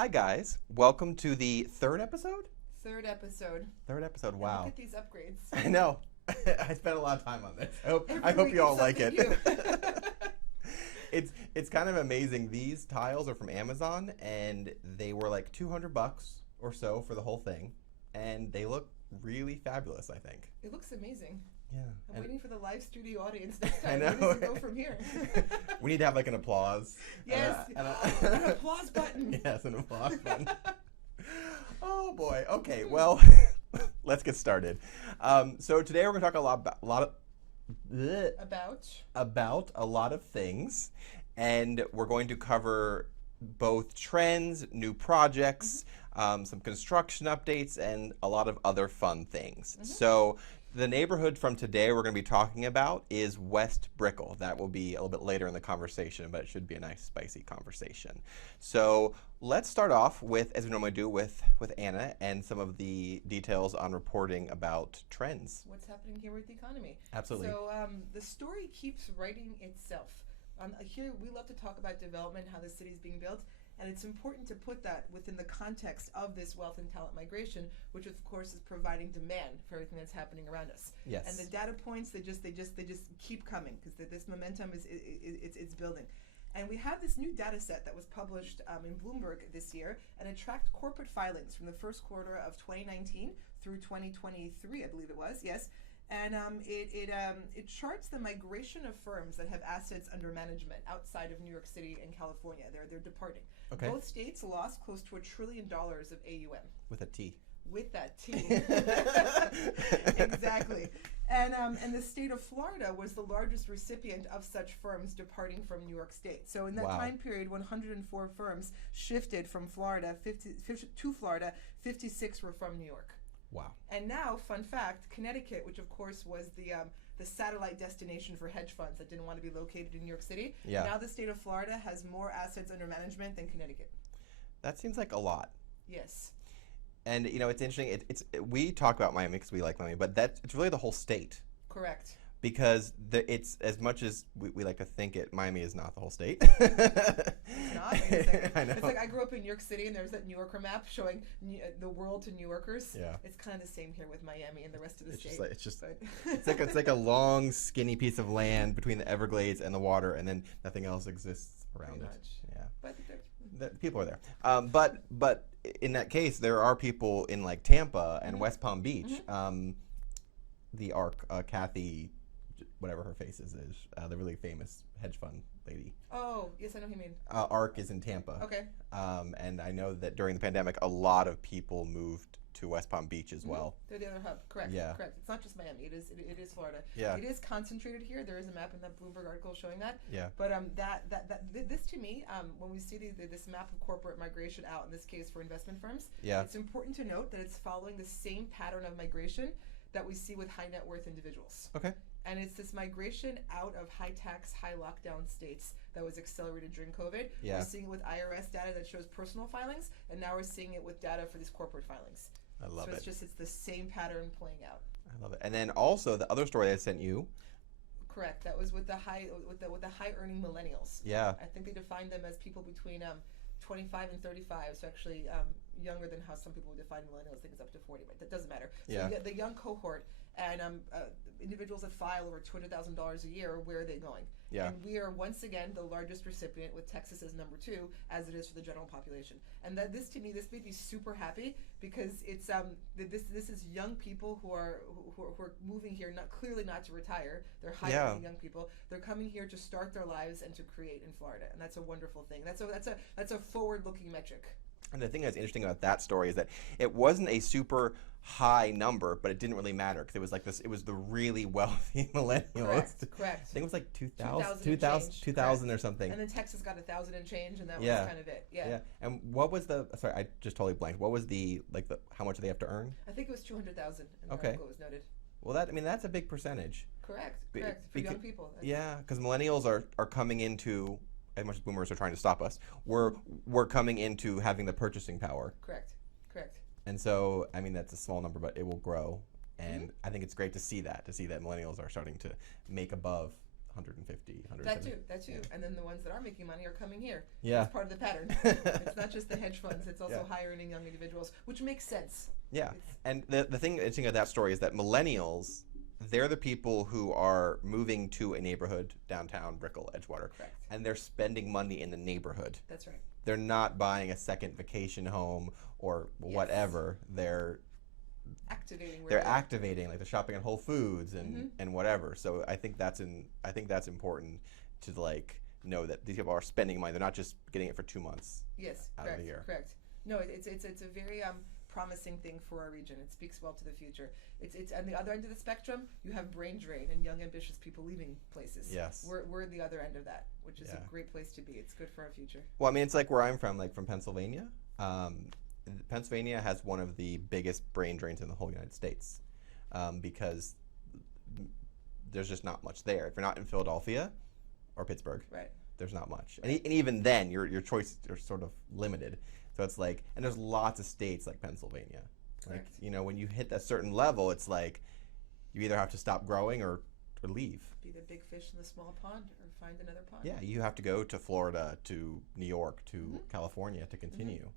Hi guys, welcome to the third episode? Third episode. Third episode, And wow. look at these upgrades. I know. I spent a lot of time on this. I Every hope week you all it's like it. something new. It's kind of amazing. These tiles are from Amazon and they were like $200 or so for the whole thing. And they look really fabulous, I think. It looks amazing. Yeah. I'm waiting for the live studio audience next I time. know. Where does it go from here? We need to have like an applause. Yes. An applause button. Yes, an applause button. Oh boy. Okay. Well, let's get started. So today we're going to talk about a lot of things, and we're going to cover both trends, new projects, some construction updates, and a lot of other fun things. So the neighborhood from today we're going to be talking about is West Brickell. That will be a little bit later in the conversation, but it should be a nice spicy conversation. So let's start off with, as we normally do, with Anna and some of the details on reporting about trends. What's happening here with the economy? Absolutely. So the story keeps writing itself. Here we love to talk about development, how the city is being built. And it's important to put that within the context of this wealth and talent migration, which of course is providing demand for everything that's happening around us. Yes. And the data points, they just keep coming because this momentum is building. And we have this new data set that was published in Bloomberg this year, and it tracked corporate filings from the first quarter of 2019 through 2023, I believe it was. Yes. And it charts the migration of firms that have assets under management outside of New York City and California. They're departing. Okay. Both states lost close to $1 trillion of AUM. With a T. With that T. Exactly. And the state of Florida was the largest recipient of such firms departing from New York State. So in that time period, 104 firms shifted from Florida, 50 to Florida, 56 were from New York. Wow. And now, fun fact, Connecticut, which of course was the satellite destination for hedge funds that didn't want to be located in New York City, now the state of Florida has more assets under management than Connecticut. That seems like a lot. Yes. And you know, it's interesting. We talk about Miami because we like Miami, but it's really the whole state. Correct. Because it's as much as we like to think it, Miami is not the whole state. It's not. I know. It's like I grew up in New York City, and there's that New Yorker map showing the world to New Yorkers. Yeah. It's kind of the same here with Miami and the rest of the state. It's like a long, skinny piece of land between the Everglades and the water, and then nothing else exists around Pretty it. much. Yeah. But The people are there. But in that case, there are people in like Tampa and West Palm Beach. The ARC, Kathy, whatever her face is the really famous hedge fund lady. Oh, yes, I know who you mean. ARC is in Tampa. Okay. And I know that during the pandemic, a lot of people moved to West Palm Beach as well. They're the other hub. Correct. Yeah. Correct. It's not just Miami. It is Florida. Yeah. It is concentrated here. There is a map in that Bloomberg article showing that. Yeah. But this to me, when we see this map of corporate migration out, in this case for investment firms, it's important to note that it's following the same pattern of migration that we see with high net worth individuals. Okay. And it's this migration out of high tax, high lockdown states that was accelerated during COVID. Yeah. We're seeing it with IRS data that shows personal filings, and now we're seeing it with data for these corporate filings. I love it. So it's the same pattern playing out. I love it. And then also the other story I sent you. Correct. That was with the high earning millennials. Yeah. I think they defined them as people between 25 and 35. So actually younger than how some people would define millennials. I think it's up to 40, but that doesn't matter. So the young cohort and individuals that file over $200,000 a year, where are they going? Yeah. And we are once again the largest recipient, with Texas as number 2, as it is for the general population. And this made me super happy because it's this is young people who are moving here, clearly not to retire. They're high-earning young people. They're coming here to start their lives and to create in Florida, and that's a wonderful thing. That's a forward-looking metric. And the thing that's interesting about that story is that it wasn't a super high number, but it didn't really matter because it was like this. It was the really wealthy millennials. Correct. I think it was like 2,000 or something. And then Texas got 1,000 and change, and that was kind of it. Yeah. And what was sorry, I just totally blanked. What was how much do they have to earn? I think it was 200,000. Okay. Article was noted. Well, that's a big percentage. Correct. For young people. Yeah, because millennials are coming into, as much as boomers are trying to stop us, we're coming into having the purchasing power. Correct. And so, I mean, that's a small number, but it will grow. And I think it's great to see that millennials are starting to make above 150, That too. And then the ones that are making money are coming here. Yeah. That's part of the pattern. It's not just the hedge funds, it's also high earning young individuals, which makes sense. Yeah. And the thing interesting of that story is that millennials, they're the people who are moving to a neighborhood downtown Brickell, Edgewater. Correct. And they're spending money in the neighborhood. That's right. They're not buying a second vacation home or whatever. They're activating, like they're shopping at Whole Foods and whatever. So I think that's important to like know that these people are spending money. They're not just getting it for 2 months. Yes, out of the year. Correct. No, it's a very promising thing for our region. It speaks well to the future. It's on the other end of the spectrum. You have brain drain and young, ambitious people leaving places. Yes, we're the other end of that, which is a great place to be. It's good for our future. Well, I mean, it's like where I'm from, like from Pennsylvania. Pennsylvania has one of the biggest brain drains in the whole United States because there's just not much there. If you're not in Philadelphia or Pittsburgh, there's not much. And even then, your choices are sort of limited. So it's like, and there's lots of states like Pennsylvania. Like, you know, when you hit that certain level, it's like you either have to stop growing or leave. Be the big fish in the small pond or find another pond. Yeah, you have to go to Florida, to New York, to California to continue.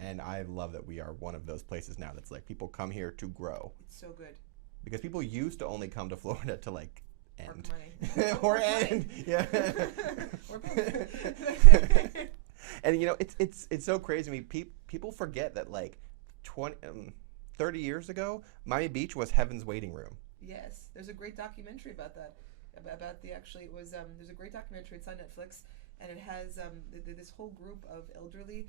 And I love that we are one of those places now that's like people come here to grow. It's so good. Because people used to only come to Florida to like end. Or end. Yeah. Or both. And you know, it's so crazy to me. People forget that like 30 years ago, Miami Beach was heaven's waiting room. Yes, there's a great documentary about that. It was there's a great documentary. It's on Netflix, and it has this whole group of elderly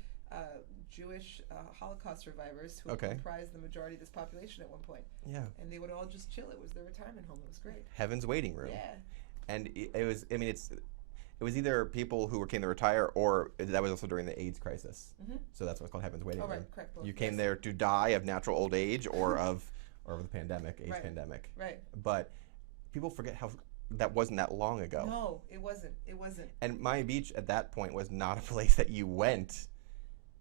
Jewish Holocaust survivors who comprised the majority of this population at one point. Yeah. And they would all just chill. It was their retirement home. It was great. Heaven's waiting room. Yeah. And it was, I mean, it was either people who came to retire or that was also during the AIDS crisis. So that's what's called Heaven's Waiting Room. Right, correct. Both. You came there to die of natural old age or of the pandemic, AIDS pandemic. Right. But people forget how that wasn't that long ago. No, it wasn't. It wasn't. And Miami Beach at that point was not a place that you went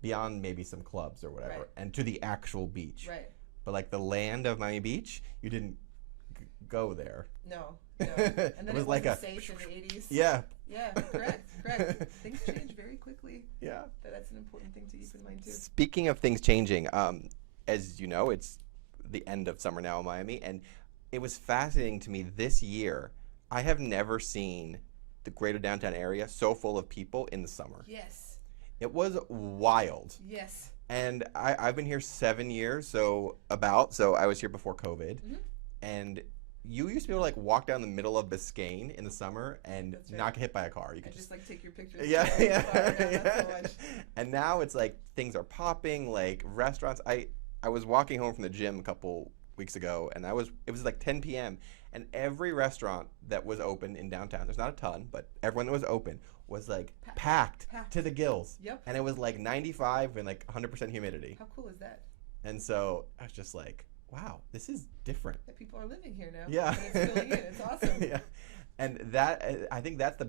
beyond maybe some clubs or whatever and to the actual beach. Right. But like the land of Miami Beach, you didn't go there. No. And then it was like safe in the 80s. Yeah. Yeah, correct. Things change very quickly. Yeah. That's an important thing to keep in mind too. Speaking of things changing, as you know, it's the end of summer now in Miami, and it was fascinating to me this year. I have never seen the greater downtown area so full of people in the summer. Yes. It was wild. Yes. And I've been here 7 years, so I was here before COVID, and you used to be able to like walk down the middle of Biscayne in the summer and not get hit by a car. You could just like take your pictures. Yeah. Not so much. And now it's like things are popping, like restaurants. I was walking home from the gym a couple weeks ago, and it was like 10 p.m. and every restaurant that was open in downtown, there's not a ton, but everyone that was open was like packed to the gills. Yep. And it was like 95 and like 100% humidity. How cool is that? And so I was just like, wow, this is different. That people are living here now. Yeah. And it's filling in. It's awesome. Yeah. And that, I think that's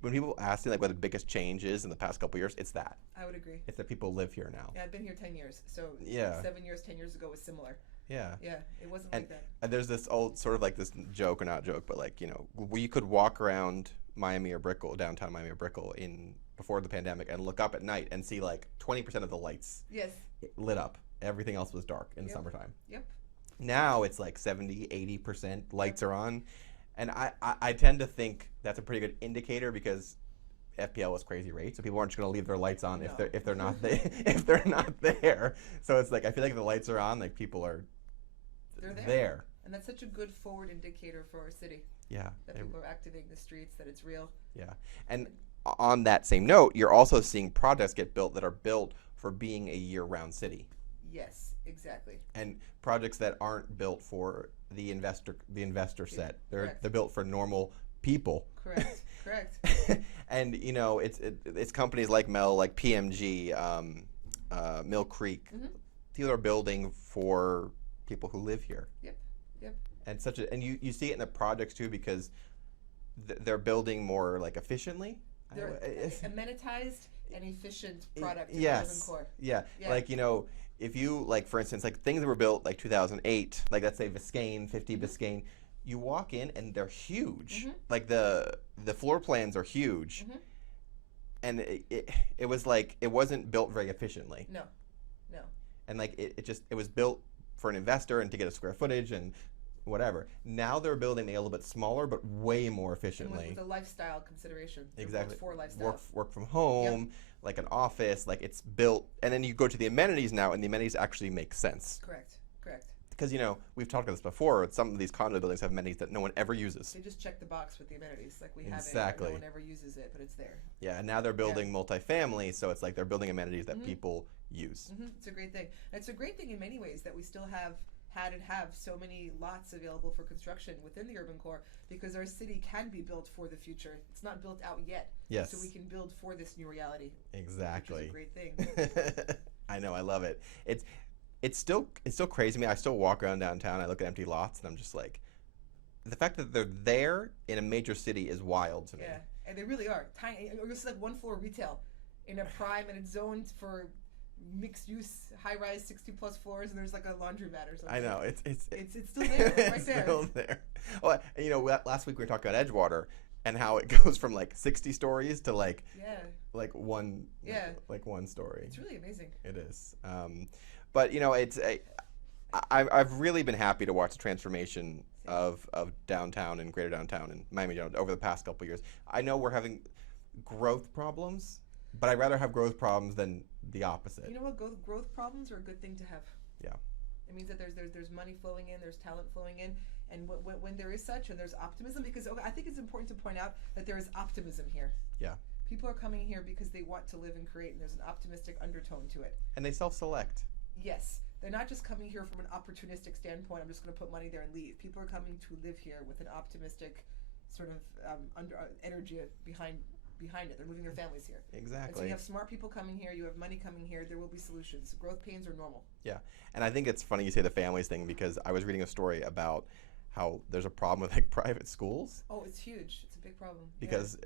when people ask me like what the biggest change is in the past couple of years, it's that. I would agree. It's that people live here now. Yeah, I've been here 10 years. So 7 years, 10 years ago was similar. Yeah. Yeah, it wasn't like that. And there's this old sort of like this joke or not joke, but like, you know, you could walk around Miami or Brickell, downtown Miami or Brickell before the pandemic and look up at night and see like 20% of the lights lit up. Everything else was dark in the summertime. Yep. Now it's like 70, 80% lights are on. And I tend to think that's a pretty good indicator because FPL was crazy rates, so people aren't just going to leave their lights on if they're not if they're not there. So it's like I feel like if the lights are on, like people are there. And that's such a good forward indicator for our city. Yeah. That people are activating the streets, that it's real. Yeah. And on that same note, you're also seeing projects get built that are built for being a year-round city. Yes, exactly. And projects that aren't built for the investor set. They're built for normal people. Correct. And you know, it's companies like like PMG, Mill Creek. These are building for people who live here. Yep. And you see it in the projects too because they're building more like efficiently. They're amenitized and efficient product. Core. Yeah. Like, you know, if you like, for instance, like things that were built like 2008, like let's say Biscayne, 50 Biscayne, you walk in and they're huge. Mhm. Like the floor plans are huge. Mhm. And it was like it wasn't built very efficiently. No, no. And like it was built for an investor and to get a square footage and whatever. Now they're building a little bit smaller but way more And efficiently. with a lifestyle consideration. They're Exactly. built for lifestyle. Work from home, like an office, like it's built. And then you go to the amenities now, and the amenities actually make sense. Correct. Because, we've talked about this before. Some of these condo buildings have amenities that no one ever uses. They just check the box with the amenities, like we have Exactly. it. No one ever uses it, but it's there. Yeah, and now they're building multifamily, so it's like they're building amenities that people use. It's a great thing. And it's a great thing in many ways that we still had and have so many lots available for construction within the urban core, because our city can be built for the future. It's not built out yet. Yes. So we can build for this new reality. Exactly. Which is a great thing. I know, I love it. It's still crazy to me. I still walk around downtown, I look at empty lots, and I'm just like, the fact that they're there in a major city is wild to me. Yeah, and they really are. Tiny. It's like one floor retail in a prime, and it's zoned for mixed use, high rise, 60+ floors, and there's like a laundromat or something. I know, it's still there, right it's there. still there. Oh, and last week we were talking about Edgewater and how it goes from like 60 stories to like one story. It's really amazing. It is. But I've really been happy to watch the transformation of downtown and greater downtown and Miami-Dade over the past couple of years. I know we're having growth problems, but I'd rather have growth problems than the opposite. You know what? Growth problems are a good thing to have. Yeah. It means that there's money flowing in, there's talent flowing in, and when there is such, and there's optimism, because I think it's important to point out that there is optimism here. Yeah. People are coming here because they want to live and create, and there's an optimistic undertone to it. And they self-select. Yes. They're not just coming here from an opportunistic standpoint, I'm just going to put money there and leave. People are coming to live here with an optimistic sort of energy behind it. They're moving their families here. Exactly. And so you have smart people coming here, you have money coming here, there will be solutions. Growth pains are normal. Yeah. And I think it's funny you say the families thing, because I was reading a story about how there's a problem with like private schools. Oh, it's huge. It's a big problem. Because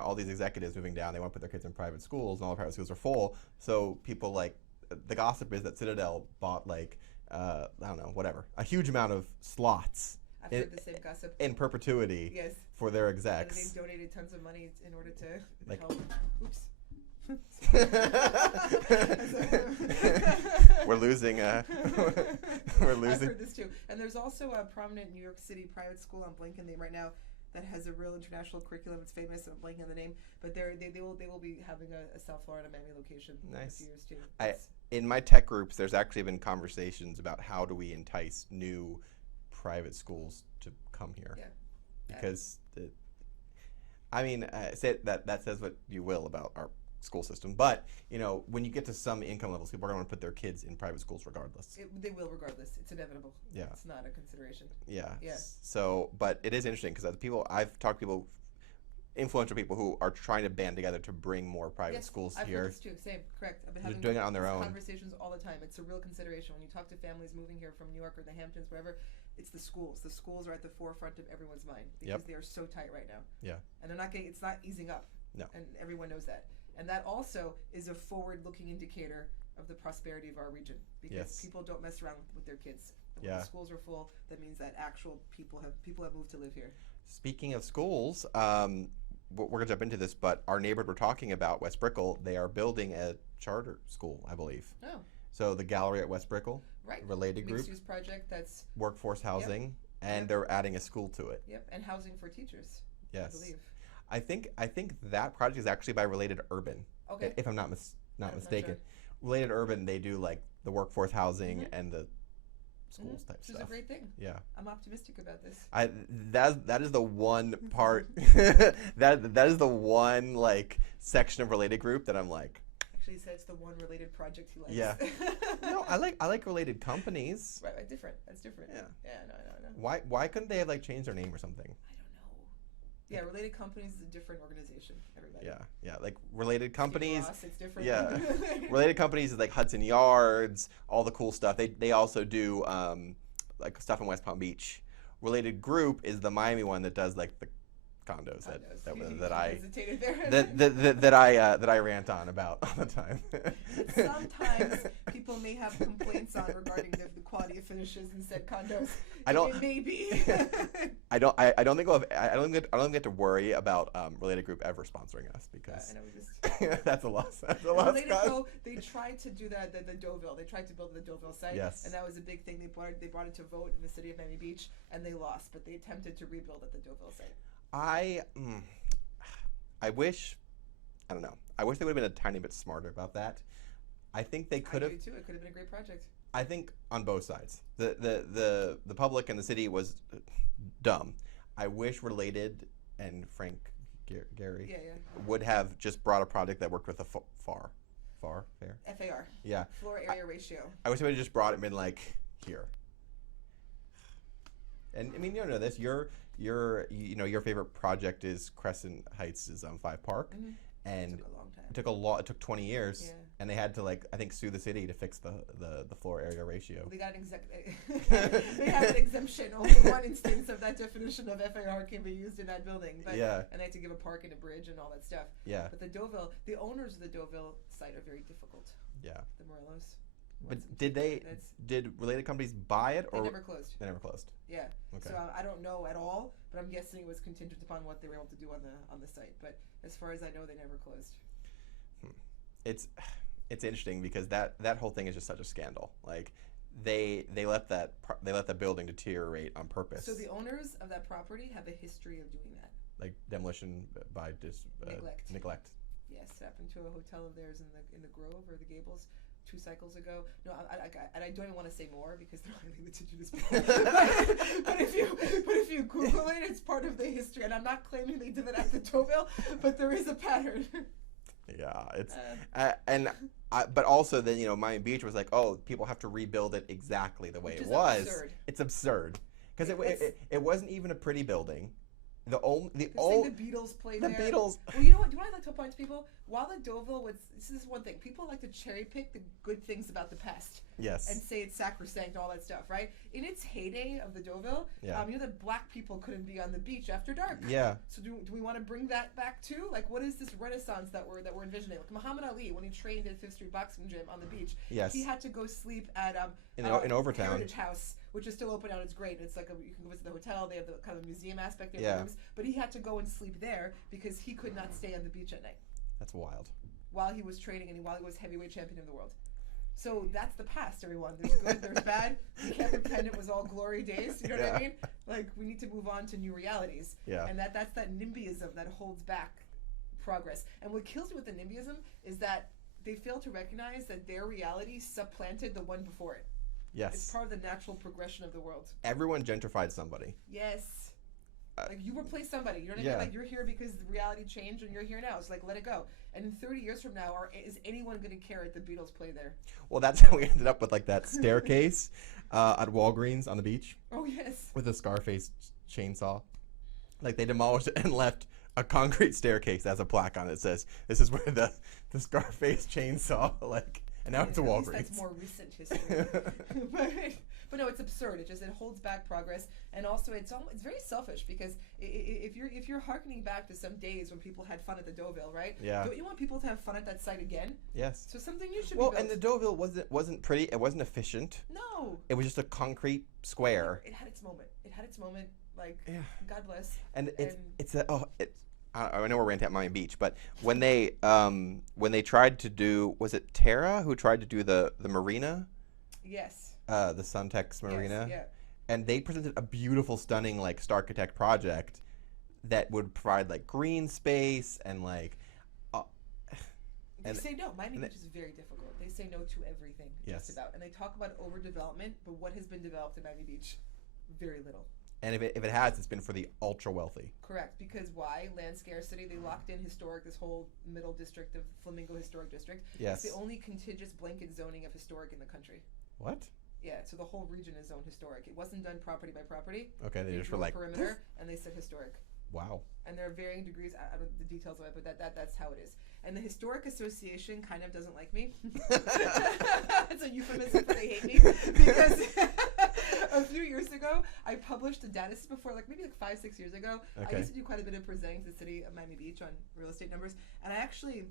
all these executives moving down, they want to put their kids in private schools, and all the private schools are full. So people the gossip is that Citadel bought I don't know, whatever, a huge amount of slots. I've heard the same gossip. In perpetuity. Yes. For their execs. They donated tons of money in order to help. Oops. We're losing. We're losing. I've heard this too. And there's also a prominent New York City private school, I'm blanking the name right now, that has a real international curriculum. It's famous. I'm blanking on the name, but they will be having a South Florida Miami location in a few years too. In my tech groups, there's actually been conversations about how do we entice new private schools to come here. Yeah. Because that says what you will about our school system, but when you get to some income levels, people are going to put their kids in private schools regardless. They will regardless. It's inevitable. Yeah. It's not a consideration. Yeah. Yeah. So, but it is interesting because I've talked to people, influential people who are trying to band together to bring more private schools I've here. heard this too. Same, correct. I've been having doing it on their own. Conversations all the time. It's a real consideration when you talk to families moving here from New York or the Hamptons, wherever. It's the schools. The schools are at the forefront of everyone's mind because they are so tight right now. Yeah. And they're not getting. It's not easing up. No. And everyone knows that. And that also is a forward-looking indicator of the prosperity of our region, because people don't mess around with their kids. When the schools are full, that means that actual people have moved to live here. Speaking of schools, we're going to jump into this, but our neighbor we're talking about, West Brickell, they are building a charter school, I believe. Oh. So the gallery at West Brickell, related group, mixed-use project that's workforce housing, and they're adding a school to it. Yep, and housing for teachers. Yes. I believe. I think that project is actually by Related Urban. Okay. If I'm not mistaken. Not sure. Related Urban, they do like the workforce housing and the schools type stuff. Which is a great thing. Yeah. I'm optimistic about this. That is the one part that is the one like section of Related Group that I'm like. Actually, he said it's the one related project he likes. Yeah. No, I like related companies. Right, different. That's different. Yeah. Yeah, no. Why couldn't they have like changed their name or something? Yeah, Related Companies is a different organization, everybody. Yeah, like Related Companies. Ross, it's different. Yeah, Related Companies is like Hudson Yards, all the cool stuff. They also do like stuff in West Palm Beach. Related Group is the Miami one that does like the condos that I rant on about all the time. Sometimes people may have complaints on regarding the quality of finishes in said condos. I don't. It may be. I don't think we'll have, I don't get to worry about Related Group ever sponsoring us because I know we just. that's a loss. That's a loss. Related Go, they tried to do that. The Deauville. They tried to build the Deauville site. Yes. And that was a big thing. They brought it to vote in the city of Miami Beach, and they lost. But they attempted to rebuild at the Deauville site. I wish. I don't know. I wish they would have been a tiny bit smarter about that. I think they could have. I do too. It could have been a great project. I think on both sides, the public and the city was dumb. I wish Related and Frank Gehry would have just brought a project that worked with a FAR. Yeah. Floor area ratio. I wish they would have just brought it and been like, here. And I mean, you know this. Your favorite project is Crescent Heights' 5 Park, and It took a long time. It took 20 years. Yeah. And they had to I think sue the city to fix the floor area ratio. They got they had an exemption. Only one instance of that definition of FAR can be used in that building. But, yeah. And they had to give a park and a bridge and all that stuff. Yeah. But the owners of the Deauville site are very difficult. Yeah. The Morellos. But did Related companies buy it or they never closed? They never closed. Yeah. Okay. So I don't know at all, but I'm guessing it was contingent upon what they were able to do on the site. But as far as I know, they never closed. It's interesting because that whole thing is just such a scandal. Like they let that building deteriorate on purpose. So the owners of that property have a history of doing that. Like demolition by neglect. Yes, it happened to a hotel of theirs in the Grove or the Gables 2 cycles ago. No, I don't even want to say more because they're highly litigious people. but if you Google it, it's part of the history. And I'm not claiming they did it at the Deauville, but there is a pattern. Yeah, it's but also then Miami Beach was like, oh, people have to rebuild it exactly the way it was. Absurd. It's absurd because it wasn't even a pretty building. The Beatles played there. The Beatles. Well, you know what? Do I like to point to people? While the Deauville was, this is one thing. People like to cherry pick the good things about the past. Yes. And say it's sacrosanct, all that stuff, right? In its heyday of the Deauville, that black people couldn't be on the beach after dark. Yeah. So do we want to bring that back too? Like, what is this renaissance that we're envisioning? Like Muhammad Ali, when he trained at Fifth Street Boxing Gym on the beach, yes, he had to go sleep at in Overtown Heritage House, which is still open now. It's great. It's like you can visit the hotel. They have the kind of museum aspect of the rooms. But he had to go and sleep there because he could not stay on the beach at night. That's wild. While he was training and while he was heavyweight champion of the world. So that's the past, everyone. There's good, there's bad. We can't pretend it was all glory days. You know what I mean? Like, we need to move on to new realities. Yeah. And that's that NIMBYism that holds back progress. And what kills me with the NIMBYism is that they fail to recognize that their reality supplanted the one before it. Yes. It's part of the natural progression of the world. Everyone gentrified somebody. Yes. Like, you replace somebody. You know what I mean? Like, you're here because reality changed and you're here now. So, like, let it go. And in 30 years from now, is anyone going to care if the Beatles play there? Well, that's how we ended up with, like, that staircase at Walgreens on the beach. Oh, yes. With a Scarface chainsaw. Like, they demolished it and left a concrete staircase that has a plaque on it that says, this is where the Scarface chainsaw, like, and now it's a Walgreens. That's more recent history. But no, it's absurd. It holds back progress, and also it's very selfish because if you're harkening back to some days when people had fun at the Deauville, right? Yeah. Don't you want people to have fun at that site again? Yes. So something new should be built. built. And the Deauville wasn't pretty. It wasn't efficient. No. It was just a concrete square. It had its moment. Like, God bless. And I know we're ranting at Miami Beach, but when they tried to do, was it Tara who tried to do the marina? Yes. The Suntex Marina. Yes, yeah. And they presented a beautiful, stunning, like, Starchitect project that would provide, like, green space and, like... They say no. Miami Beach is very difficult. They say no to everything, just about. And they talk about overdevelopment, but what has been developed in Miami Beach? Very little. And if it has, it's been for the ultra-wealthy. Correct. Because why? Land scarcity. They locked in this whole middle district of Flamingo Historic District. Yes. It's the only contiguous blanket zoning of historic in the country. What? Yeah, so the whole region is zoned historic. It wasn't done property by property. Okay, they just were like perimeter, and they said historic. Wow. And there are varying degrees. I don't know the details of it, but that's how it is. And the Historic Association kind of doesn't like me. It's a euphemism for they hate me because a few years ago I published a data set before, maybe 5-6 years ago. Okay. I used to do quite a bit of presenting to the city of Miami Beach on real estate numbers, and I actually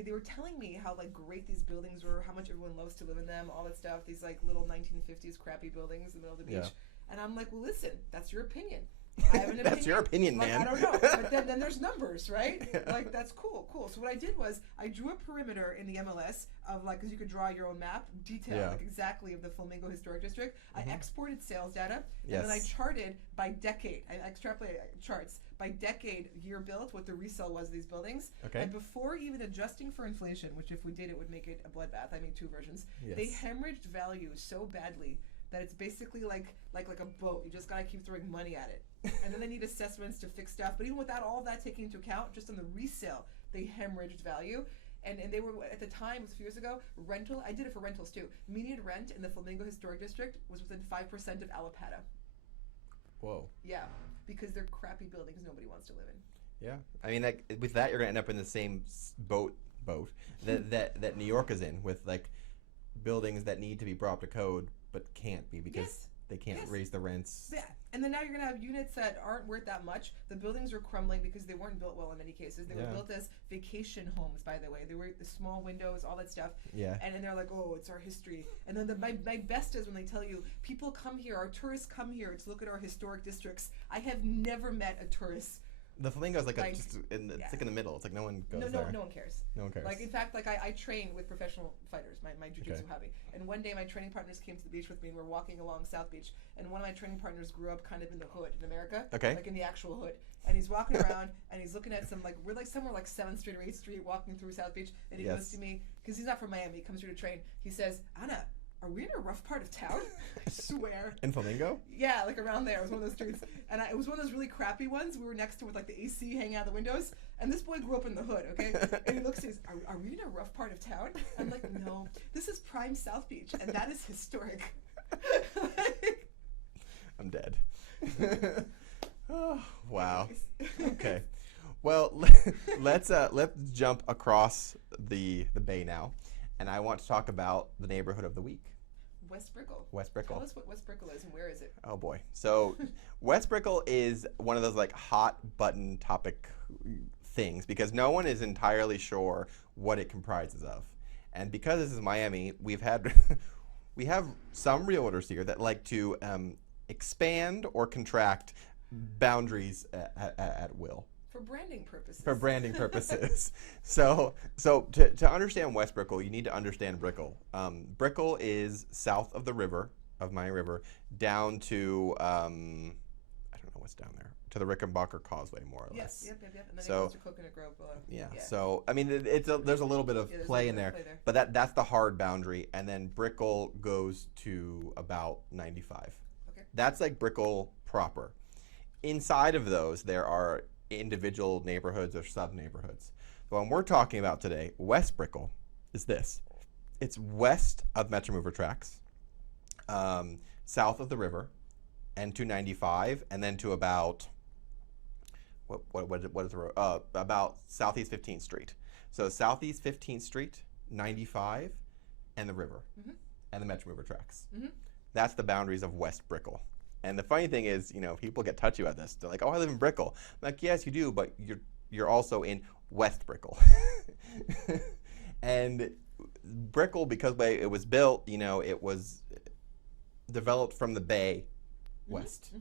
they were telling me how like great these buildings were, how much everyone loves to live in them, all that stuff. These like little 1950s crappy buildings in the middle of the beach. And I'm like, well, listen, that's your opinion. I have an opinion. That's your opinion, like, man. I don't know. But then there's numbers, right? Like, that's cool. So what I did was I drew a perimeter in the MLS of like, because you could draw your own map, detail like exactly of the Flamingo Historic District. I exported sales data, and then I charted by decade. I extrapolated charts by decade, year built, what the resale was of these buildings. Okay. And before even adjusting for inflation, which if we did, it would make it a bloodbath. I made two versions. Yes. They hemorrhaged value so badly that it's basically like a boat. You just gotta keep throwing money at it. And then they need assessments to fix stuff. But even without all that taken into account, just on the resale, they hemorrhaged value. And they were, at the time, it was a few years ago, rental, I did it for rentals too. Median rent in the Flamingo Historic District was within 5% of Alapata. Whoa. Yeah, because they're crappy buildings nobody wants to live in. Yeah. I mean, like, with that, you're gonna end up in the same boat that New York is in, with like buildings that need to be brought up to code but can't be because they can't raise the rents. Yeah, and then now you're going to have units that aren't worth that much. The buildings are crumbling because they weren't built well in many cases. They were built as vacation homes, by the way. They were the small windows, all that stuff. Yeah. And they're like, oh, it's our history. And then my best is when they tell you, people come here, our tourists come here to look at our historic districts. I have never met a tourist. The Flamingo is like it's like in the middle. It's like no one goes there. No one cares. No one cares. Like, in fact, like I train with professional fighters, my jiu-jitsu hobby. And one day my training partners came to the beach with me and we're walking along South Beach. And one of my training partners grew up kind of in the hood in America. Okay. Like in the actual hood. And he's walking around and he's looking at some, like, we're like somewhere like 7th Street or 8th Street walking through South Beach. And he goes to me, because he's not from Miami, he comes here to train. He says, Anna, are we in a rough part of town? I swear. In Flamingo? Yeah, like around there. It was one of those streets. And it was one of those really crappy ones. We were next to with like the AC hanging out the windows. And this boy grew up in the hood, okay? And he looks and says, are we in a rough part of town? I'm like, no, this is prime South Beach. And that is historic. I'm dead. Oh, wow. Okay. Well, let's jump across the bay now. And I want to talk about the neighborhood of the week. West Brickell. West Brickell. Tell us what West Brickell is and where is it? Oh boy. So West Brickell is one of those like hot button topic things because no one is entirely sure what it comprises of. And because this is Miami, we have some realtors here that like to expand or contract boundaries at will. For branding purposes. For branding purposes. So to understand West Brickell, you need to understand Brickell. Brickell is south of the river, of Miami River, down to, I don't know what's down there, to the Rickenbacker Causeway, more or less. Yep. And then it goes to Coconut Grove below. Yeah. So, I mean, there's a little bit of play in there. But that's the hard boundary. And then Brickell goes to about 95. Okay. That's like Brickell proper. Inside of those, there are individual neighborhoods or sub-neighborhoods. The one we're talking about today, West Brickell, is this. It's west of Metro Mover tracks, south of the river, and 295, and then to about, what is the road? About Southeast 15th Street. So Southeast 15th Street, 95, and the river, and the Metro Mover tracks. That's the boundaries of West Brickell. And the funny thing is, people get touchy about this. They're like, "Oh, I live in Brickell." I'm like, "Yes, you do, but you're also in West Brickell." And Brickell, because the way it was built, it was developed from the bay west.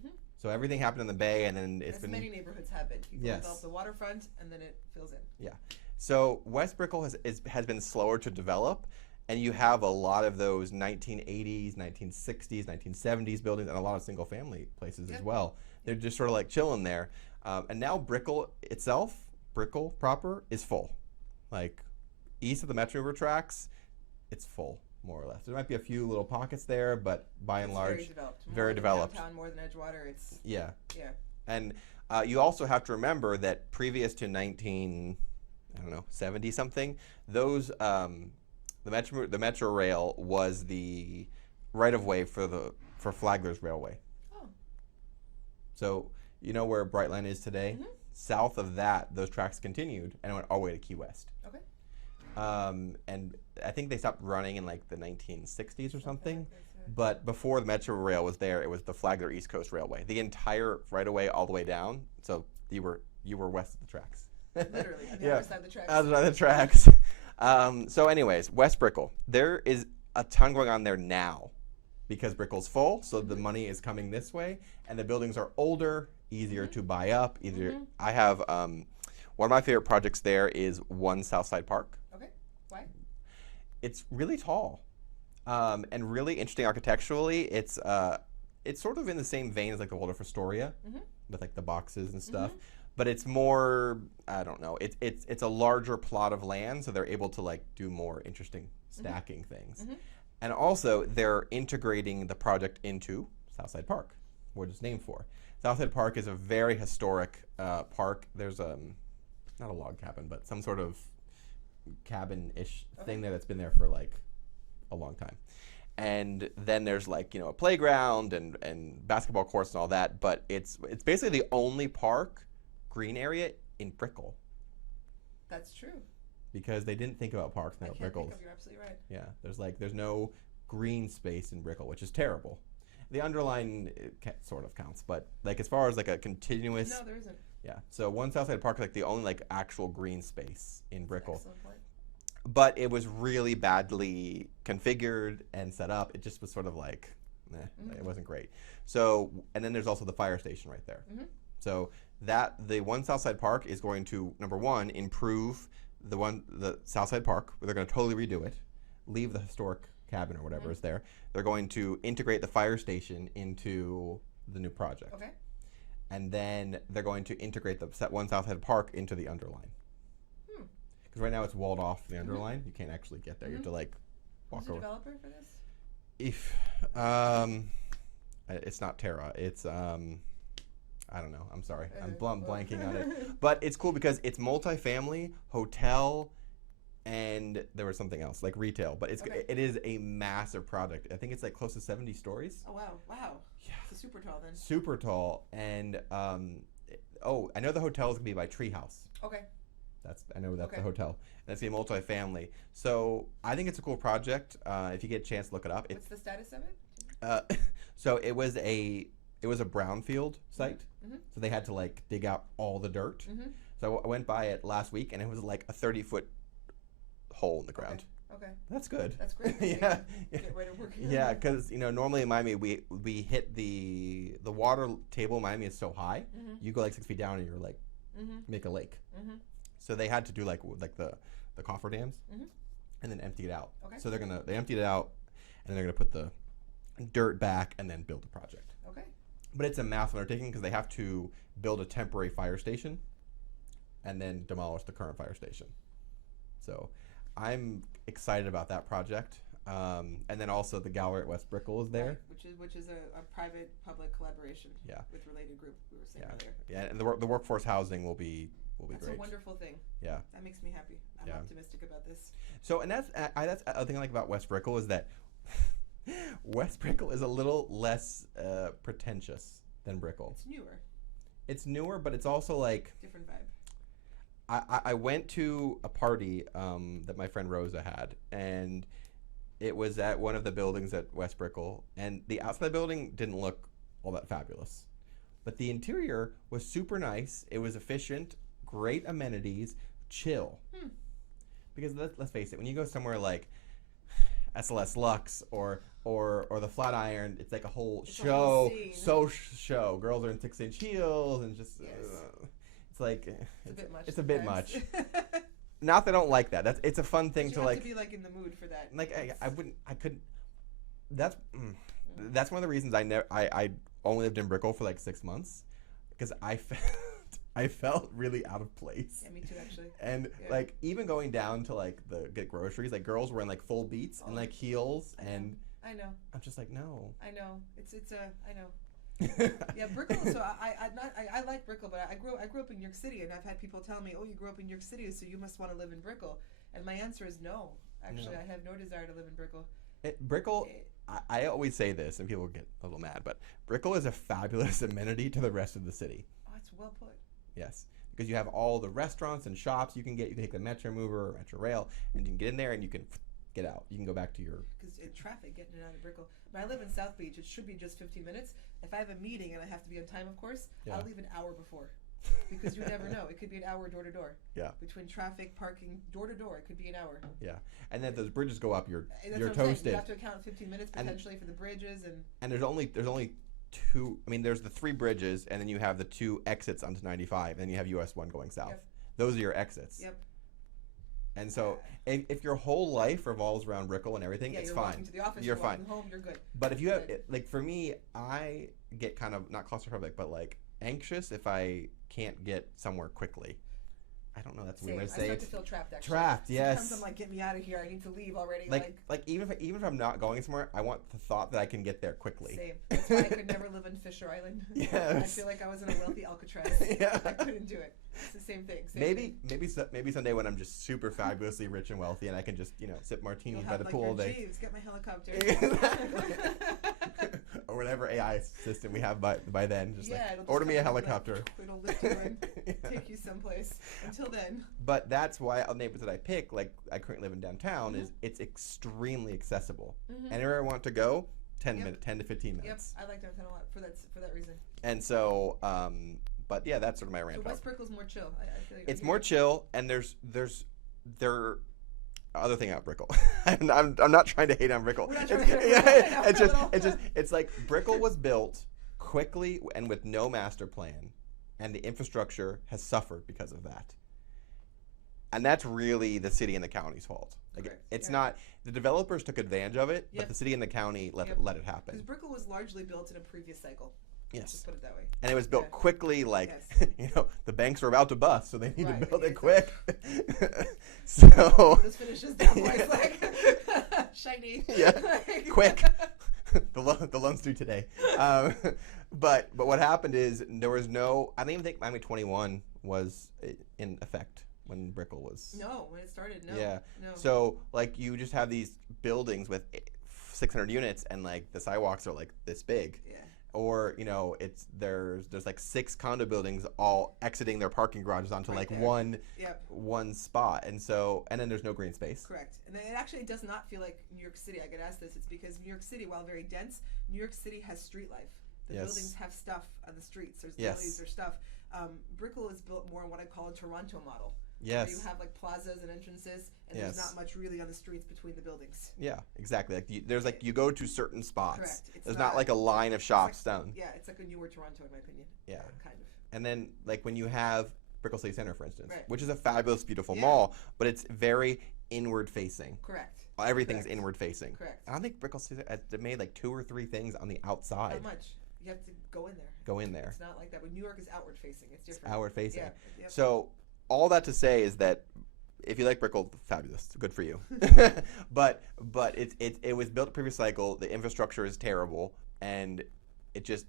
So everything happened in the bay, and then it's been. Many neighborhoods have been. People develop the waterfront, and then it fills in. Yeah. So West Brickell has been slower to develop. And you have a lot of those 1980s, 1960s, 1970s buildings and a lot of single-family places as well. They're just sort of like chilling there. And now Brickell itself, Brickell proper, is full. Like east of the Metro River tracks, it's full, more or less. There might be a few little pockets there, but by and large, very developed. Downtown, more than Edgewater, it's... Yeah. And you also have to remember that previous to 70-something, those... The Metro Rail was the right-of-way for Flagler's Railway. Oh. So you know where Brightline is today? South of that, those tracks continued and went all the way to Key West. Okay. And I think they stopped running in like the 1960s or something. But before the Metro Rail was there, it was the Flagler East Coast Railway. The entire right-of-way all the way down. So you were west of the tracks. Literally, on the other side of the tracks. Other side of the tracks. So anyways, West Brickell. There is a ton going on there now because Brickell's full, so the money is coming this way, and the buildings are older, easier to buy up. Easier. I have one of my favorite projects there is One Southside Park. Okay. Why? It's really tall, and really interesting architecturally. It's sort of in the same vein as like the Waldorf Astoria, with like the boxes and stuff. But it's more, I don't know. It's a larger plot of land, so they're able to like do more interesting stacking things. And also, they're integrating the project into Southside Park, what it's named for. Southside Park is a very historic park. There's not a log cabin, but some sort of cabin-ish thing there that's been there for like a long time. And then there's like, a playground and basketball courts and all that, but it's basically the only park green area in Brickell. That's true. Because they didn't think about parks now. Brickell. You're absolutely right. Yeah, there's no green space in Brickell, which is terrible. The underline sort of counts, but like as far as like a continuous. No, there isn't. Yeah, so One Southside Park is like the only like actual green space in Brickell. Excellent point. But it was really badly configured and set up. It just was sort of like, it wasn't great. So, and then there's also the fire station right there. So the One Southside Park is going to, number one, improve the Southside Park. They're going to totally redo it, leave the historic cabin or whatever is there. They're going to integrate the fire station into the new project. Okay. And then they're going to integrate the One Southside Park into the underline. Because right now it's walled off the underline. You can't actually get there. You have to like walk over. Who's the developer for this? It's not Terra. It's I don't know. I'm sorry. I'm blanking on it. But it's cool because it's multifamily, hotel, and there was something else like retail. But it is a massive project. I think it's like close to 70 stories. Oh wow. Yeah. It's super tall then. Super tall, and I know the hotel is gonna be by Treehouse. Okay. I know that's the hotel. And it's a multifamily. So I think it's a cool project. If you get a chance to look it up. What's the status of it? So it was a brownfield site. So they had to like dig out all the dirt. So I went by it last week and it was like a 30-foot hole in the ground. Okay. That's good. That's great. Yeah. Get right to work. Yeah, because normally in Miami we hit the water table in Miami is so high. You go like 6 feet down and you're like make a lake. So they had to do like the cofferdams and then empty it out. Okay. So they emptied it out and they're gonna put the dirt back and then build the project. Okay. But it's a massive undertaking because they have to build a temporary fire station and then demolish the current fire station. So I'm excited about that project. And then also the gallery at West Brickell is there. Right, which is a private-public collaboration with related group we were saying earlier. Yeah, and the workforce housing will be great. That's a wonderful thing. Yeah. That makes me happy. I'm optimistic about this. So, and that's the thing I like about West Brickell is that West Brickell is a little less pretentious than Brickell. It's newer, but it's also like different vibe. I went to a party that my friend Rosa had, and it was at one of the buildings at West Brickell, and the outside of the building didn't look all that fabulous. But the interior was super nice. It was efficient, great amenities, chill. Because let's face it, when you go somewhere like SLS Lux or the Flatiron, it's like a whole show. Show. Girls are in 6-inch heels and just it's like it's a bit much. Not that I don't like that. It's a fun thing to like. You have to be like in the mood for that. Like I couldn't. That's one of the reasons I only lived in Brickell for like 6 months, because I felt really out of place. Yeah, me too, actually. And like even going down to like get groceries, like girls were in like full beats and like heels, and I know. I'm just like, no. I know. I know. Yeah, Brickell. So I like Brickell, but I grew up in New York City, and I've had people tell me, "Oh, you grew up in New York City, so you must want to live in Brickell." And my answer is no. Actually, I have no desire to live in Brickell. Brickell. I always say this, and people get a little mad, but Brickell is a fabulous amenity to the rest of the city. Oh, it's well put. Yes, because you have all the restaurants and shops you can get. You can take the Metro Mover or Metro Rail, and you can get in there and you can get out. You can go back to your... Because traffic getting in and out of Brickell. When I live in South Beach, it should be just 15 minutes. If I have a meeting and I have to be on time, of course, I'll leave an hour before. because you never know. It could be an hour door to door. Yeah. Between traffic, parking, door to door, it could be an hour. Yeah. And then if those bridges go up, you're That's you're what I'm saying. toasted. You have to account 15 minutes potentially for the bridges And there's only two. I mean, there's the 3 bridges, and then you have the 2 exits onto 95, and then you have US 1 going south. Yep. Those are your exits. Yep. And so, if your whole life revolves around Brickell and everything, it's you're fine. walking to the office, You're you're fine. walking home, you're good. But if you You're have, good. like for me, I get kind of not claustrophobic, but like anxious if I can't get somewhere quickly. I don't know. That's a weird way to say I start it. to feel trapped. Actually, Trapped, yes. Sometimes I'm like, get me out of here. I need to leave already. Like even if I'm not going somewhere, I want the thought that I can get there quickly. Same. That's why I could never live in Fisher Island. Yes. I feel like I was in a wealthy Alcatraz. Yeah. I couldn't do it. It's the same thing. Maybe someday when I'm just super fabulously rich and wealthy, and I can just sip martinis by the pool all day. Jeeves, get my helicopter. Or whatever AI system we have by then. Just it'll order just me a come and, helicopter. It'll lift you and take you someplace. Until then. But that's why the neighborhoods that I pick, like I currently live in downtown, is it's extremely accessible. Anywhere I want to go, 10 to 15 minutes. Yep, I like downtown a lot for that reason. And so, but yeah, that's sort of my rant. So West Brickell's more chill. I feel like it's more chill, and there's other thing about Brickell. I'm not trying to hate on Brickell. It's like Brickell was built quickly and with no master plan, and the infrastructure has suffered because of that. And that's really the city and the county's fault. Like it's not the developers took advantage of it, but the city and the county let it happen. Because Brickell was largely built in a previous cycle. Yes. Just put it that way. And it was built quickly, like the banks were about to bust, so they need to build it quick. So this finishes down white flag. Shiny. Yeah. Quick. The loan's due today. But what happened is there was no. I don't even think Miami-21 was in effect when Brickell was. No, when it started, no. Yeah. No. So like you just have these buildings with 600 units, and like the sidewalks are like this big. Yeah. Or there's like 6 condo buildings all exiting their parking garages onto like one spot, and then there's no green space. Correct, and it actually does not feel like New York City. I get asked this. It's because New York City, while very dense, New York City has street life. The buildings have stuff on the streets. There's delis, there's stuff. Brickell is built more on what I call a Toronto model. Yes. Where you have like plazas and entrances, and there's not much really on the streets between the buildings. Yeah, exactly. Like there's like you go to certain spots. Correct. There's not like a line of shops down. Yeah, it's like a newer Toronto in my opinion. Yeah. Kind of. And then like when you have Brickell City Center, for instance, which is a fabulous, beautiful mall, but it's very inward facing. Correct. Everything's inward facing. Correct. I don't think Brickell City they made like 2 or 3 things on the outside. Not much. You have to go in there. Go in there. It's not like that. But New York is outward facing. It's different. It's outward facing. Yeah. Yep. So all that to say is that if you like Brickell, fabulous, good for you. but it was built a previous cycle. The infrastructure is terrible, and it just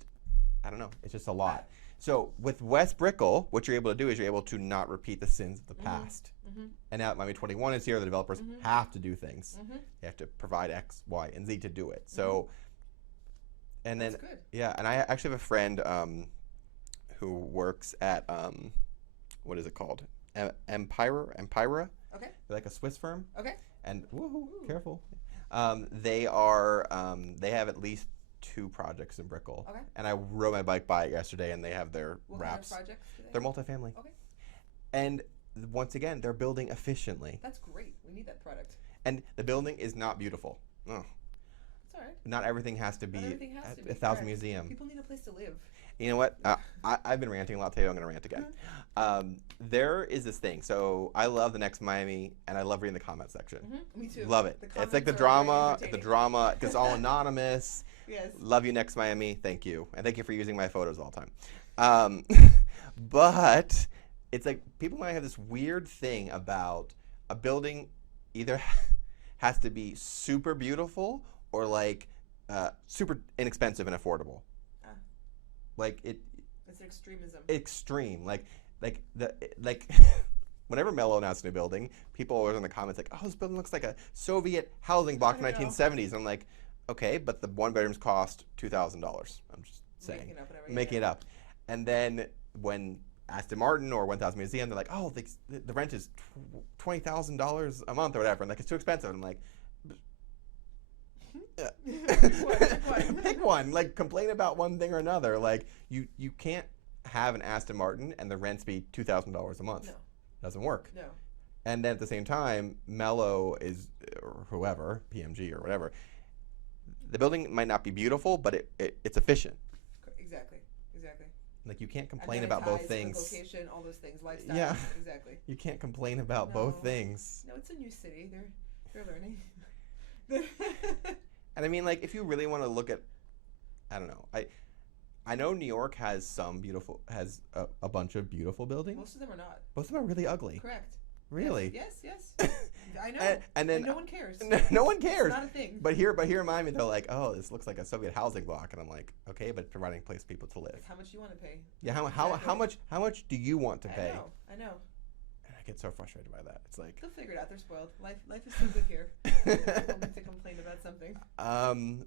I don't know. It's just a lot. So with West Brickell, what you're able to do is you're able to not repeat the sins of the past. And now that Miami-21 is here, the developers have to do things. They have to provide X, Y, and Z to do it. So, and then That's good. Yeah, and I actually have a friend who works at what is it called? Empira. Okay. They're like a Swiss firm. Okay. And careful. They have at least 2 projects in Brickell. Okay. And I rode my bike by it yesterday, and they have their wraps. What kind of projects do they They're have? multifamily. Okay. And once again, they're building efficiently. That's great. We need that product. And the building is not beautiful. Oh. It's all right. Not everything has to be a thousand museum. People need a place to live. You know what? I've been ranting a lot today. I'm going to rant again. There is this thing. So I love the Next Miami, and I love reading the comment section. Me too. Love it. It's like the drama, because it's all anonymous. Yes. Love you, Next Miami. Thank you. And thank you for using my photos all the time. But it's like people might have this weird thing about a building either has to be super beautiful or like super inexpensive and affordable. Like it's an extremism. Extreme. Like whenever Mello announced a new building, people always in the comments like, "Oh, this building looks like a Soviet housing block in the 1970s." And I'm like, okay, but the 1 bedrooms cost $2,000. I'm just saying, making it up. And then when Aston Martin or 1000 Museum, they're like, "Oh, the rent is $20,000 a month or whatever," and like it's too expensive. I'm like. Pick one. Pick one. Like complain about one thing or another. Like you can't have an Aston Martin and the rents be $2,000 a month. No. Doesn't work. No. And then at the same time, Mello is, or whoever, PMG or whatever, the building might not be beautiful, but it's efficient. Exactly. Exactly. Like, you can't complain about both things. Location, all those things, lifestyle. Yeah. Exactly. You can't complain about both things. No, it's a new city. They're learning. And I mean, like, if you really want to look at, I don't know, I know New York has a bunch of beautiful buildings. Most of them are not. Most of them are really ugly. Correct. Really? Yes. I know. And then no one cares. No one cares. It's not a thing. But here in Miami, they're like, oh, this looks like a Soviet housing block, and I'm like, okay, but providing a place for people to live. Like, how much do you want to pay? Yeah, how much do you want to pay? I know. And I get so frustrated by that. It's like, they'll figure it out. They're spoiled. Life is so good here. People need to complain about something.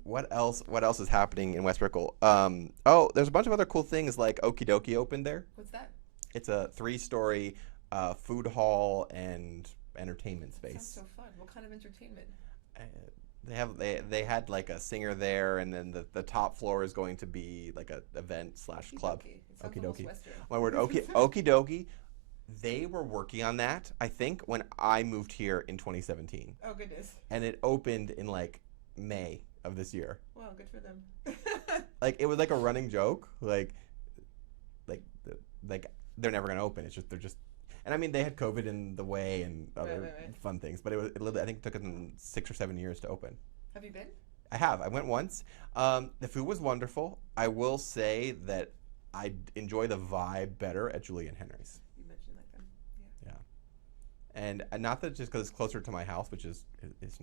What else is happening in West Brickell? There's a bunch of other cool things, like Okie Dokie opened there. What's that? It's a 3-story food hall and entertainment space. Sounds so fun. What kind of entertainment? They had like a singer there, and then the top floor is going to be like a event / club. Okie dokie. My word, Okie Dokie. They were working on that, I think, when I moved here in 2017. Oh goodness. And it opened in like May of this year. Well, good for them. Like, it was like a running joke, like they're never gonna open. They're just. And I mean, they had COVID in the way and other fun things, but I think it took them 6 or 7 years to open. Have you been? I have. I went once. The food was wonderful. I will say that I enjoy the vibe better at Julian Henry's. You mentioned like them. Yeah. And not that just because it's closer to my house, which is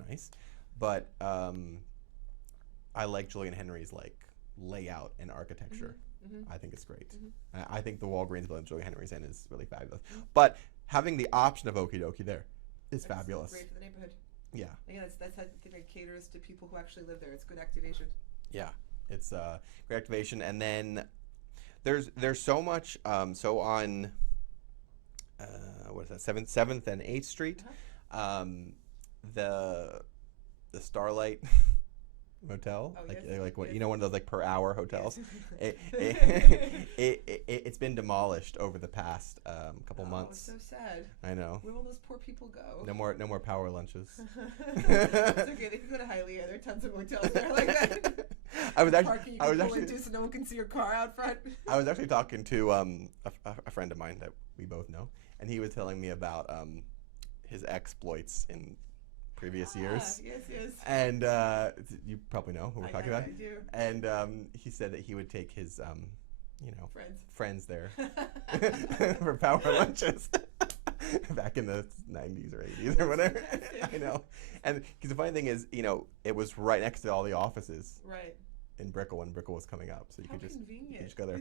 nice, but I like Julian Henry's like layout and architecture. I think it's great. I think the Walgreens building Julian Henry's in is really fabulous. But having the option of Okie Dokie there is fabulous. Great for the neighborhood. Yeah. Again, that's how it caters to people who actually live there. It's good activation. Yeah, it's great activation. And then there's so much. So on what is that? 7th and 8th Street, the Starlight Motel, oh, like what, one of those like per hour hotels. Yes. It's been demolished over the past couple months. Oh, it's so sad. I know. Where will those poor people go? No more power lunches. It's okay. They can go to Hialeah. There are tons of hotels there like that. I was Parking you can pull into so no one can see your car out front. I was actually talking to a friend of mine that we both know, and he was telling me about his exploits in previous years. Yes. And you probably know who we're talking about. I do. And he said that he would take his friends there for power lunches back in the 90s or 80s or whatever. I know. And because the funny thing is, it was right next to all the offices. Right. In Brickell when Brickell was coming up, so you could just go there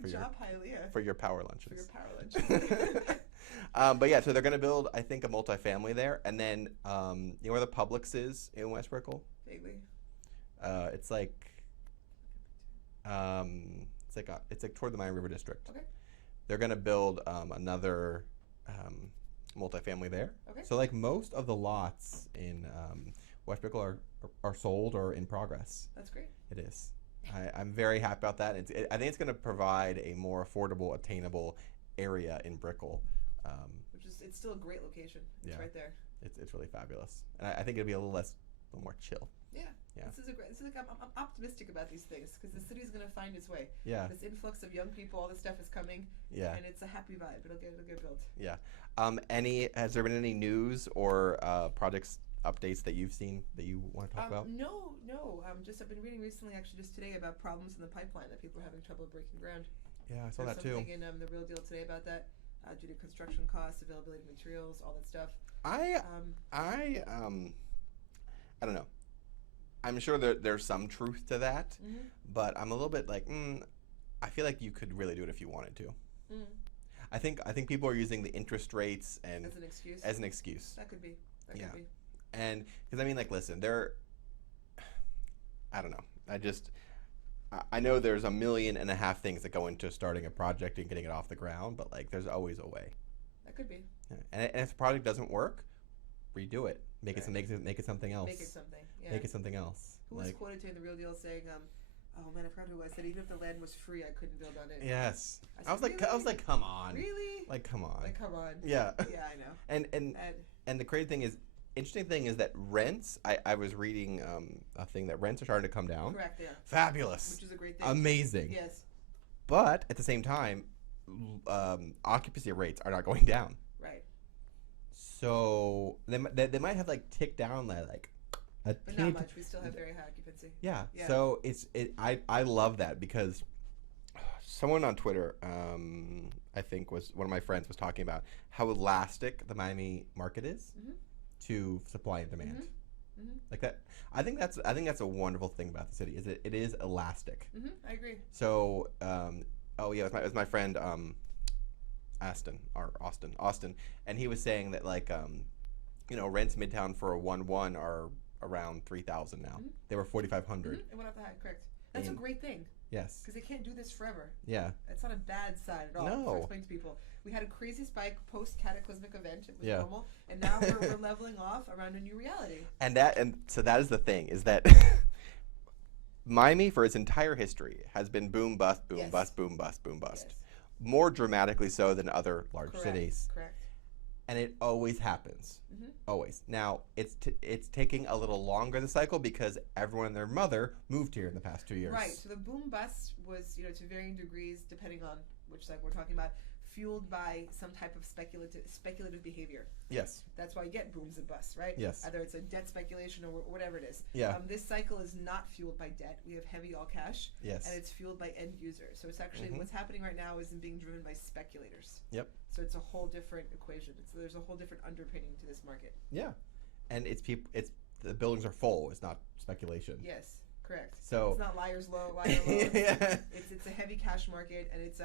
for your power lunches. But yeah, so they're going to build, I think, a multifamily there, and then you know where the Publix is in West Brickell? Vaguely. It's like toward the Miami River District. Okay. They're going to build another multifamily there. Okay. So like most of the lots in West Brickell are sold or in progress. That's great. It is. I'm very happy about that. I think it's going to provide a more affordable, attainable area in Brickell. It's still a great location. It's right there. It's really fabulous, and I think it'll be a little more chill. Yeah. I'm optimistic about these things because the city's going to find its way. Yeah. This influx of young people, all this stuff is coming. Yeah. And it's a happy vibe. It'll get built. Yeah. Has there been any news or projects updates that you've seen that you want to talk about? No. I've been reading recently, actually, just today, about problems in the pipeline that people are having trouble breaking ground. Yeah, I saw that too. too. Something in the Real Deal today about that, due to construction costs, availability of materials, all that stuff. I don't know. I'm sure there's some truth to that, but I'm a little bit like, I feel like you could really do it if you wanted to. I think people are using the interest rates and as an excuse. That could be. Could be. And because listen, I don't know. I know there's 1.5 million things that go into starting a project and getting it off the ground, but like there's always a way. That could be. Yeah. And if the project doesn't work, redo it. Make it something else. Make it something. Yeah. Make it something else. Who was quoted today in the Real Deal saying, Oh man, I forgot who it was. Said even if the land was free, I couldn't build on it. Yes. I I said, was like, come on. really? Like, come on. Like, come on. Yeah. Yeah, I know. And the crazy thing is, interesting thing is that rents. I was reading a thing that rents are starting to come down. Correct. Yeah. Fabulous. Which is a great thing. Amazing. Yes. But at the same time, occupancy rates are not going down. Right. So they might have like ticked down like a But not much. We still have very high occupancy. Yeah. Yeah. So I love that because someone on Twitter, I think was one of my friends, was talking about how elastic the Miami market is to supply and demand. Like that. I think that's a wonderful thing about the city is it is elastic. I agree. So it was my friend Austin, and he was saying that like rents midtown for a 1-1 are around 3,000 now. They were 4,500. It went up the high. Correct. That's a great thing. Yes. Because they can't do this forever. Yeah. It's not a bad side at all. No. To explain to people, we had a crazy spike post cataclysmic event. It was Yeah. normal, and now we're leveling off around a new reality. And so that is the thing is that Miami for its entire history has been boom bust boom Yes. bust boom bust boom bust. Yes. More dramatically so than other large Correct. cities. Correct. And it always happens. Always. Now, it's taking a little longer the cycle because everyone and their mother moved here in the past 2 years. Right. So the boom bust was, to varying degrees, depending on which cycle we're talking about, fueled by some type of speculative behavior. Yes. That's why you get booms and busts, right? Yes. Either it's a debt speculation or whatever it is. Yeah. This cycle is not fueled by debt. We have heavy all cash. Yes. And it's fueled by end users. So it's actually what's happening right now isn't being driven by speculators. Yep. So it's a whole different equation. There's a whole different underpinning to this market. Yeah. And the buildings are full. It's not speculation. Yes. Correct. So it's not liar loans. Yeah. It's a heavy cash market, and it's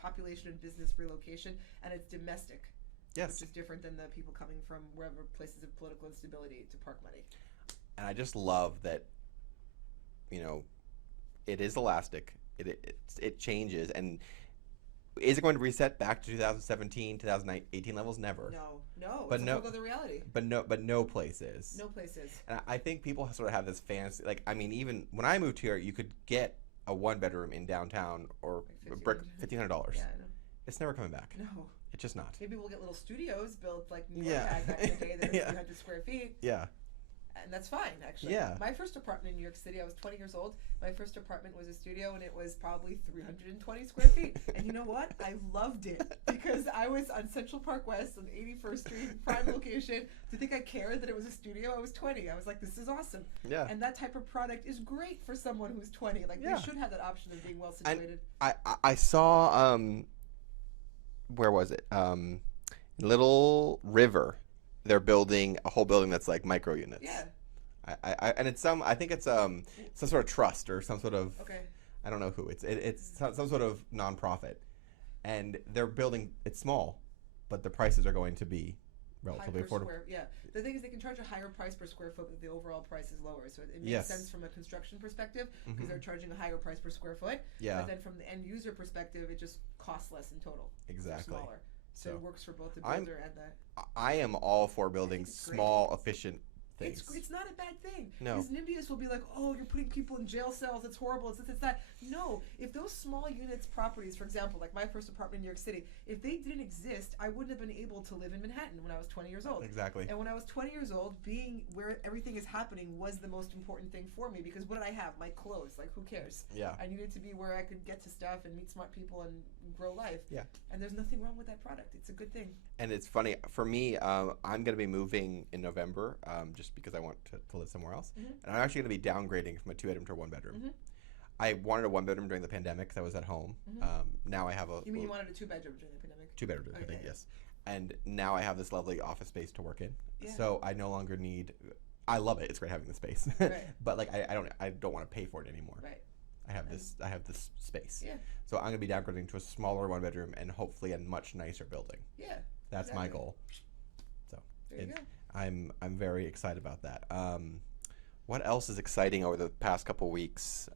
population and business relocation, and it's domestic. Yes. Which is different than the people coming from wherever places of political instability to park money. And I just love that, it is elastic. It changes. And is it going to reset back to 2017, 2018 levels? Never. No. But it's a whole other reality. But no place is. No place is. And I think people sort of have this fantasy. Like, I mean, even when I moved here, you could get a 1-bedroom in downtown or Like $1,500. Yeah, I know. It's never coming back. No. It's just not. Maybe we'll get little studios built like New York Yeah. had back in the day that are Yeah. 300 square feet. Yeah. And that's fine, actually. Yeah. My first apartment in New York City, I was 20 years old. My first apartment was a studio, and it was probably 320 square feet. And you know what? I loved it because I was on Central Park West on 81st Street, prime location. To think I cared that it was a studio, I was 20. I was like, this is awesome. Yeah. And that type of product is great for someone who's 20. Like, Yeah. they should have that option of being well situated. I saw where was it? Little River. They're building a whole building that's like micro units. Yeah. And it's I think it's some sort of trust or some sort of Okay. I don't know who it's some sort of nonprofit, and they're building it's small, but the prices are going to be relatively High per affordable. square, yeah. The thing is, they can charge a higher price per square foot, but the overall price is lower. So it makes Yes. sense from a construction perspective because they're charging a higher price per square foot. Yeah. But then from the end user perspective, it just costs less in total. Exactly. They're smaller. So it works for both the I'm- builder and the. I am all for building it's great. small, efficient things. It's not a bad thing. No. Because NIMBYS will be like, oh, you're putting people in jail cells. It's horrible. It's this, it's that. No. If those small units properties, for example, like my first apartment in New York City, if they didn't exist, I wouldn't have been able to live in Manhattan when I was 20 years old. Exactly. And when I was 20 years old, being where everything is happening was the most important thing for me because what did I have? My clothes. Like, who cares? Yeah. I needed to be where I could get to stuff and meet smart people and grow life. Yeah. And there's nothing wrong with that product. It's a good thing. And it's funny for me. I'm going to be moving in November, just because I want to live somewhere else. And I'm actually going to be downgrading from a 2-bedroom to a 1-bedroom. I wanted a 1-bedroom during the pandemic because I was at home. Now I have a. You mean you wanted a 2-bedroom during the pandemic? 2-bedroom during the Okay. pandemic, yes. And now I have this lovely office space to work in. Yeah. So I no longer need. I love it. It's great having the space. Right. But like I don't want to pay for it anymore. Right. I have this space. Yeah. So I'm going to be downgrading to a smaller 1-bedroom and hopefully a much nicer building. Yeah. That's my exactly. goal. So There you go. I'm very excited about that. what else is exciting over the past couple weeks?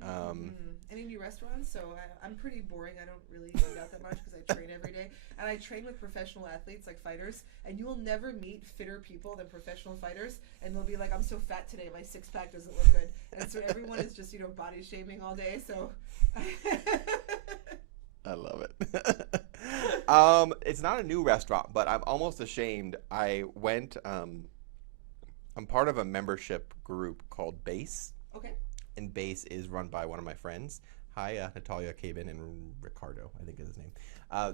Any new restaurants? So I'm pretty boring. I don't really eat out that much because I train every day. And I train with professional athletes like fighters. And you will never meet fitter people than professional fighters. And they'll be like, I'm so fat today. My six-pack doesn't look good. And so everyone is just, body shaming all day. So I love it. It's not a new restaurant, but I'm almost ashamed. I went, I'm part of a membership group called BASE. Okay. And BASE is run by one of my friends. Hi, Natalia Cabin and Ricardo, I think is his name.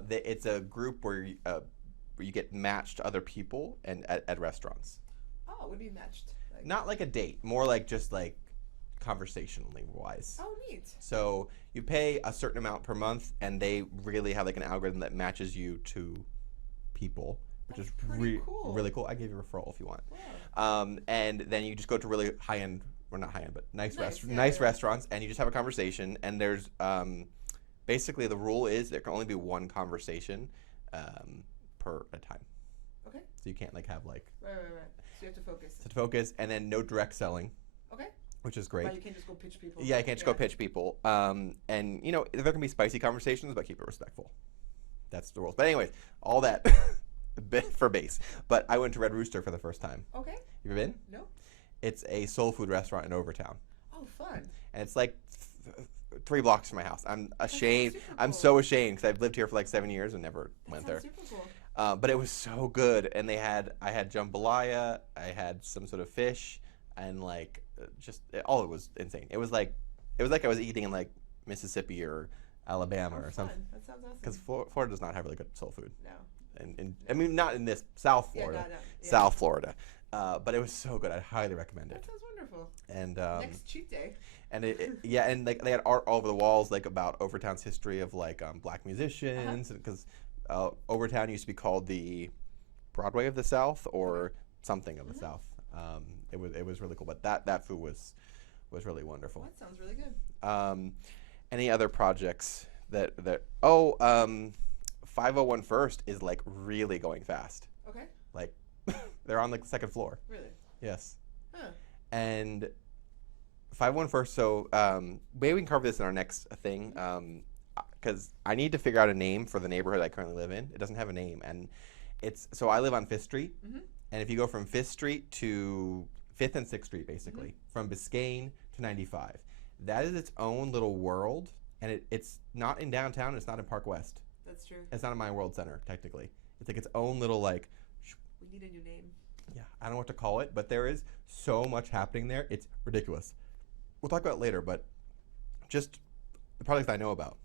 It's a group where you get matched to other people and at restaurants. Oh, would be matched. Not like a date, more like just like conversationally wise. Oh, neat. So you pay a certain amount per month, and they really have like an algorithm that matches you to people, which is cool. really cool. I give you a referral if you want. Wow. And then you just go to really high-end, or not high-end, but nice restaurants, and you just have a conversation. And there's basically the rule is there can only be one conversation per a time. Okay. So you can't like have like. Right. So you have to focus. To focus, and then no direct selling. Okay. Which is great. Right, you can't just go pitch people. Yeah, you can't just go pitch people. And there can be spicy conversations, but keep it respectful. That's the rules. But anyways, all that for base. But I went to Red Rooster for the first time. Okay. You ever been? No. It's a soul food restaurant in Overtown. Oh, fun. And it's like 3 blocks from my house. I'm ashamed. Cool. I'm so ashamed because I've lived here for like 7 years and never went there. Super cool. But it was so good. And I had jambalaya. I had some sort of fish. And like it was insane. It was like I was eating in like Mississippi or Alabama or something. That sounds awesome. Because Florida does not have really good soul food. No. And I mean not in this South Florida. Yeah. South Florida. But it was so good. I'd highly recommend it. That sounds wonderful. And next cheat day. And and like they had art all over the walls like about Overtown's history of like black musicians, because Overtown used to be called the Broadway of the South or something of the South. It was really cool, but that food was really wonderful. That sounds really good. Any other projects that 501 First is like really going fast. Okay. Like they're on like the 2nd floor. Really? Yes. Huh. And 501 First. So maybe we can cover this in our next thing. Because I need to figure out a name for the neighborhood I currently live in. It doesn't have a name, and so I live on 5th Street. And if you go from 5th Street to 5th and 6th Street, basically, from Biscayne to 95, that is its own little world, and it's not in downtown, it's not in Park West. That's true. It's not in my world center, technically. It's like its own little, like... We need a new name. Yeah, I don't know what to call it, but there is so much happening there. It's ridiculous. We'll talk about it later, but just the projects I know about.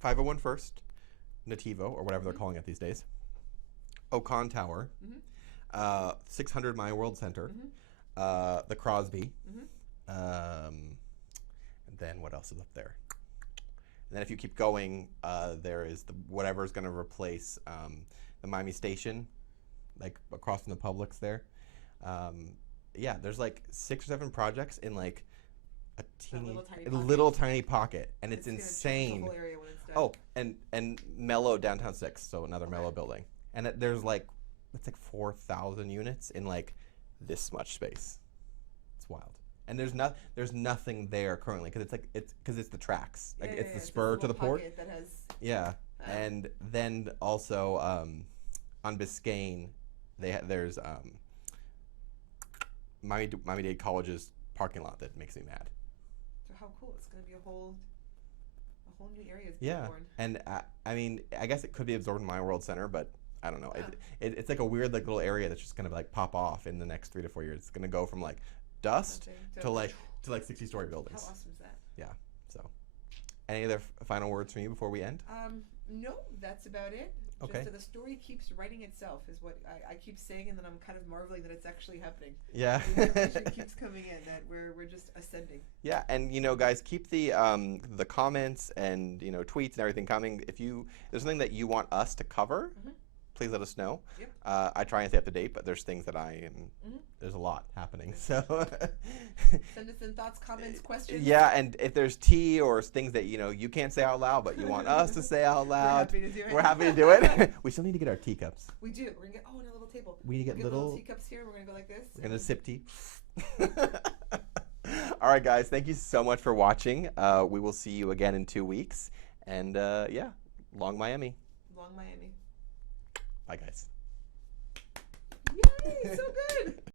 501 First, Nativo, or whatever they're calling it these days. Ocon Tower. 600 My World Center, the Crosby, and then what else is up there? And then if you keep going, there is whatever is going to replace the Miami Station, like across from the Publix there. There's like 6 or 7 projects in like a little tiny pocket, and it's insane. The whole area when it's done. Oh, and Mellow Downtown 6, so another Mellow building, and there's like. It's like 4,000 units in like this much space. It's wild, and there's nothing there currently because it's the tracks. Like it's the spur to the port. That has, and then also on Biscayne, there's Miami-Dade College's parking lot that makes me mad. So how cool! It's going to be a whole new area. Born. And I mean, I guess it could be absorbed in my World Center, but. I don't know. It's like a weird like little area that's just gonna like pop off in the next 3 to 4 years. It's gonna go from like dust to like 60-story buildings. How awesome is that? Yeah. So, any other final words from you before we end? No, that's about it. Okay. Just the story keeps writing itself is what I keep saying, and then I'm kind of marveling that it's actually happening. Yeah. The information keeps coming in that we're just ascending. Yeah, and guys, keep the comments and tweets and everything coming. If there's something that you want us to cover. Please let us know. Yep. I try and stay up to date, but there's things that there's a lot happening. So send us in thoughts, comments, questions. Yeah, and if there's tea or things that you can't say out loud, but you want us to say out loud, we're happy to do it. We still need to get our teacups. We do. We're gonna get on a little table. We need to get little teacups here. We're gonna go like this. We're gonna sip tea. All right, guys. Thank you so much for watching. We will see you again in 2 weeks. And yeah, long Miami. Long Miami. Bye, guys. Yay, so good.